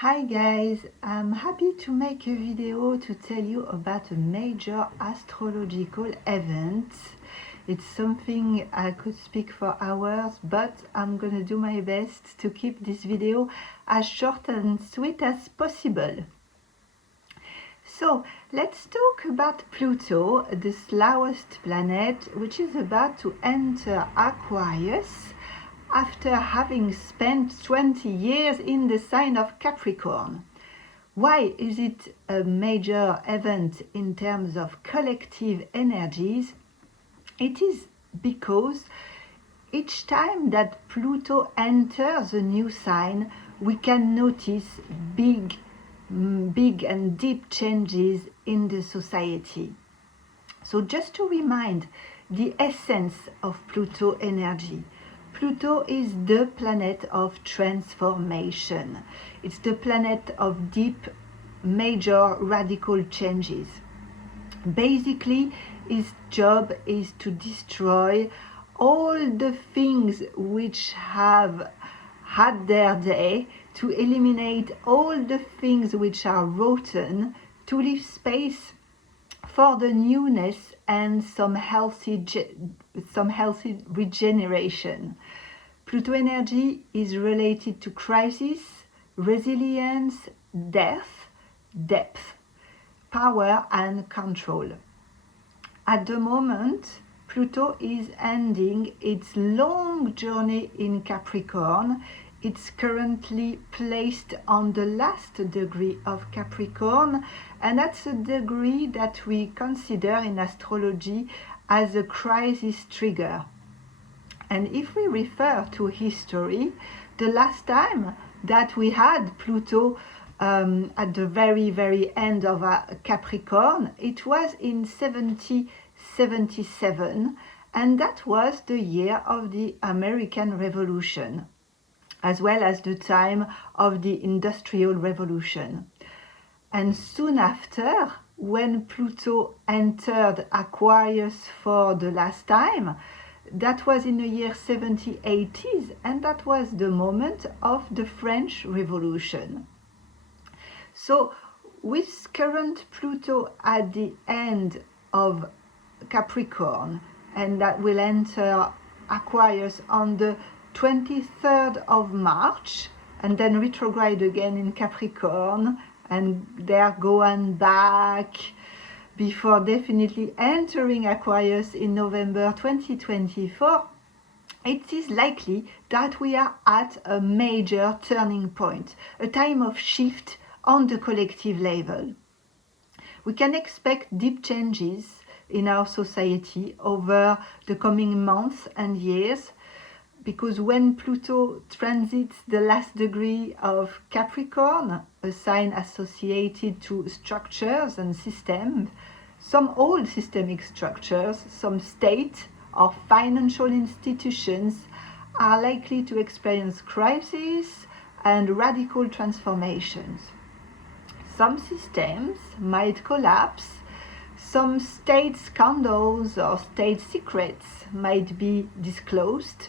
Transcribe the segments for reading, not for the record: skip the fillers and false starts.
Hi guys, I'm happy to make a video to tell you about a major astrological event. It's something I could speak for hours, but I'm gonna do my best to keep this video as short and sweet as possible. So let's talk about Pluto, the slowest planet, which is about to enter Aquarius after having spent 20 years in the sign of Capricorn. Why is it a major event in terms of collective energies? It is because each time that Pluto enters a new sign, we can notice big and deep changes in the society. So just to remind the essence of Pluto energy, Pluto is the planet of transformation. It's the planet of deep, major, radical changes. Basically, its job is to destroy all the things which have had their day, to eliminate all the things which are rotten, to leave space for the newness and some healthy regeneration. Pluto energy is related to crisis, resilience, death, depth, power and control. At the moment, Pluto is ending its long journey in Capricorn. It's currently placed on the last degree of Capricorn, and that's a degree that we consider in astrology as a crisis trigger. And if we refer to history, the last time that we had Pluto at the very end of Capricorn, it was in 1777, and that was the year of the American Revolution, as well as the time of the Industrial Revolution. And soon after, when Pluto entered Aquarius for the last time, that was in the year 1780s, and that was the moment of the French Revolution. So with current Pluto at the end of Capricorn, and that will enter Aquarius on the 23rd of March, and then retrograde again in Capricorn, and there go and back before definitely entering Aquarius in November 2024, it is likely that we are at a major turning point, a time of shift on the collective level. We can expect deep changes in our society over the coming months and years, because when Pluto transits the last degree of Capricorn, a sign associated to structures and systems, some old systemic structures, some state or financial institutions are likely to experience crises and radical transformations. Some systems might collapse, some state scandals or state secrets might be disclosed,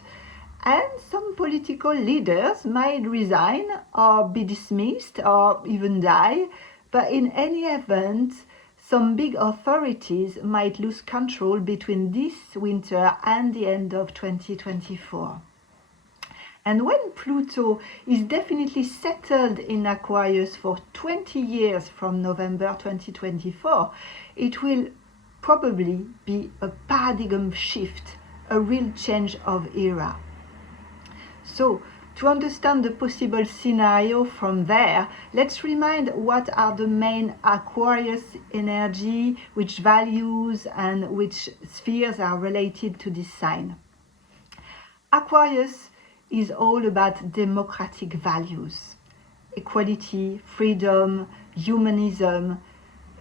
and some political leaders might resign or be dismissed or even die, but in any event, some big authorities might lose control between this winter and the end of 2024. And when Pluto is definitely settled in Aquarius for 20 years from November 2024, it will probably be a paradigm shift, a real change of era. So, to understand the possible scenario from there, let's remind what are the main Aquarius energy, which values and which spheres are related to this sign. Aquarius is all about democratic values, equality, freedom, humanism.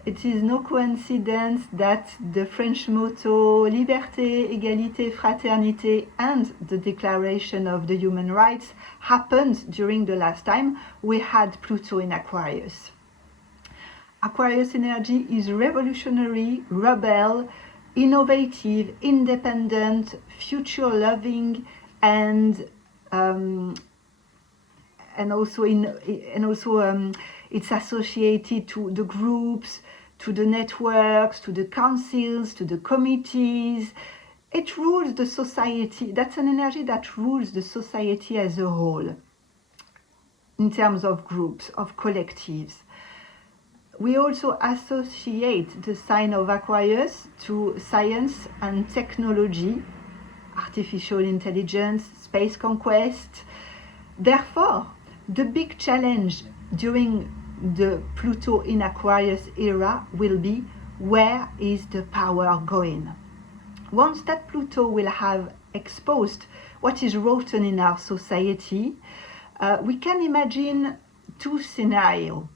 It is no coincidence that the French motto Liberté, Égalité, Fraternité and the Declaration of the Human Rights happened during the last time we had Pluto in Aquarius. Aquarius energy is revolutionary, rebel, innovative, independent, future-loving and and also it's associated to the groups, to the networks, to the councils, to the committees. It rules the society. That's an energy that rules the society as a whole in terms of groups, of collectives. We also associate the sign of Aquarius to science and technology, artificial intelligence, space conquest. Therefore, the big challenge during the Pluto in Aquarius era will be, where is the power going? Once that Pluto will have exposed what is rotten in our society, we can imagine two scenarios.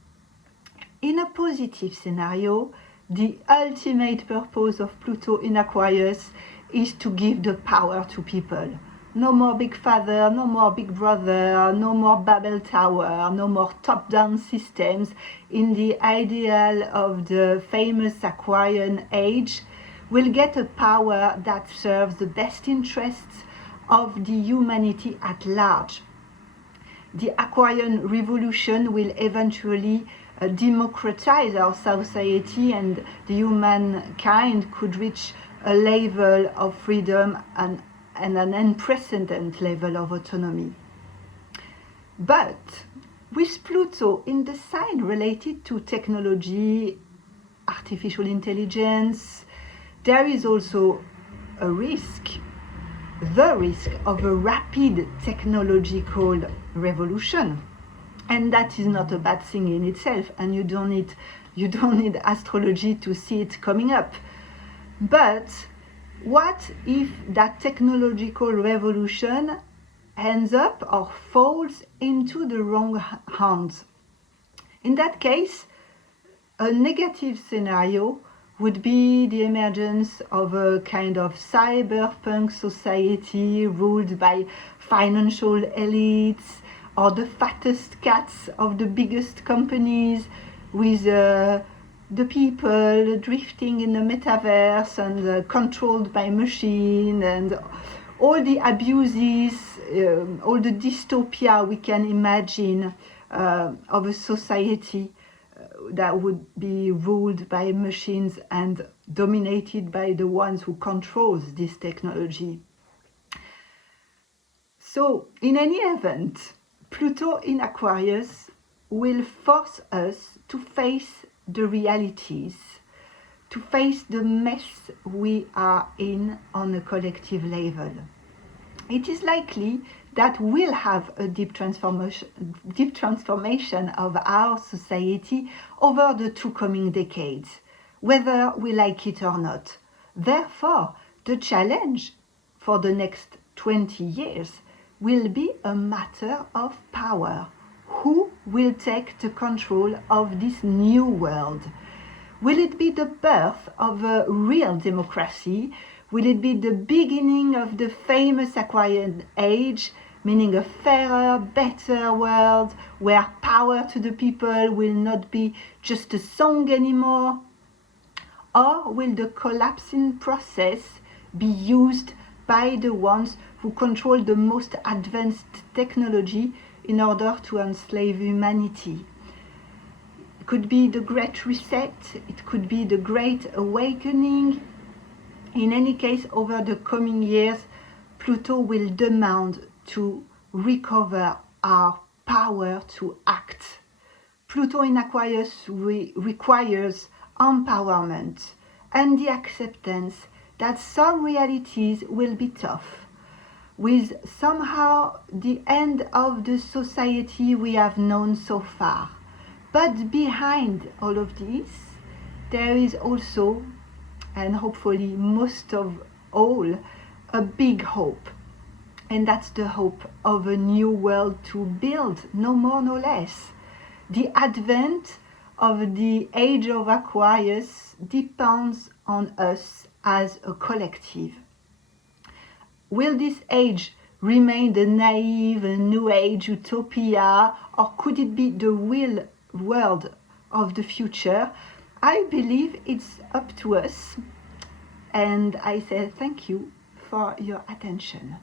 In a positive scenario, the ultimate purpose of Pluto in Aquarius is to give the power to people. No more Big Father, no more Big Brother, no more Babel Tower, no more top-down systems. In the ideal of the famous Aquarian age, we'll get a power that serves the best interests of the humanity at large. The Aquarian revolution will eventually democratize our society, and the humankind could reach a level of freedom and an unprecedented level of autonomy. But with Pluto in the sign related to technology, artificial intelligence, there is also a risk, the risk of a rapid technological revolution. And that is not a bad thing in itself, and you don't need astrology to see it coming up. But what if that technological revolution ends up or falls into the wrong hands? In that case, a negative scenario would be the emergence of a kind of cyberpunk society ruled by financial elites, or the fattest cats of the biggest companies, with the people drifting in the metaverse and controlled by machine, and all the abuses, all the dystopia we can imagine of a society that would be ruled by machines and dominated by the ones who controls this technology. So, in any event, Pluto in Aquarius will force us to face the realities, to face the mess we are in on a collective level. It is likely that we'll have a deep transformation of our society over the two coming decades, whether we like it or not. Therefore, the challenge for the next 20 years will be a matter of power. Who will take the control of this new world? Will it be the birth of a real democracy? Will it be the beginning of the famous Aquarian age, meaning a fairer, better world where power to the people will not be just a song anymore? Or will the collapsing process be used by the ones who control the most advanced technology in order to enslave humanity? It could be the Great Reset, it could be the Great Awakening. In any case, over the coming years, Pluto will demand to recover our power to act. Pluto in Aquarius requires empowerment and the acceptance that some realities will be tough, with somehow the end of the society we have known so far. But behind all of this, there is also, and hopefully most of all, a big hope. And that's the hope of a new world to build, no more, no less. The advent of the age of Aquarius depends on us as a collective. Will this age remain the naive New Age utopia, or could it be the real world of the future? I believe it's up to us, and I say thank you for your attention.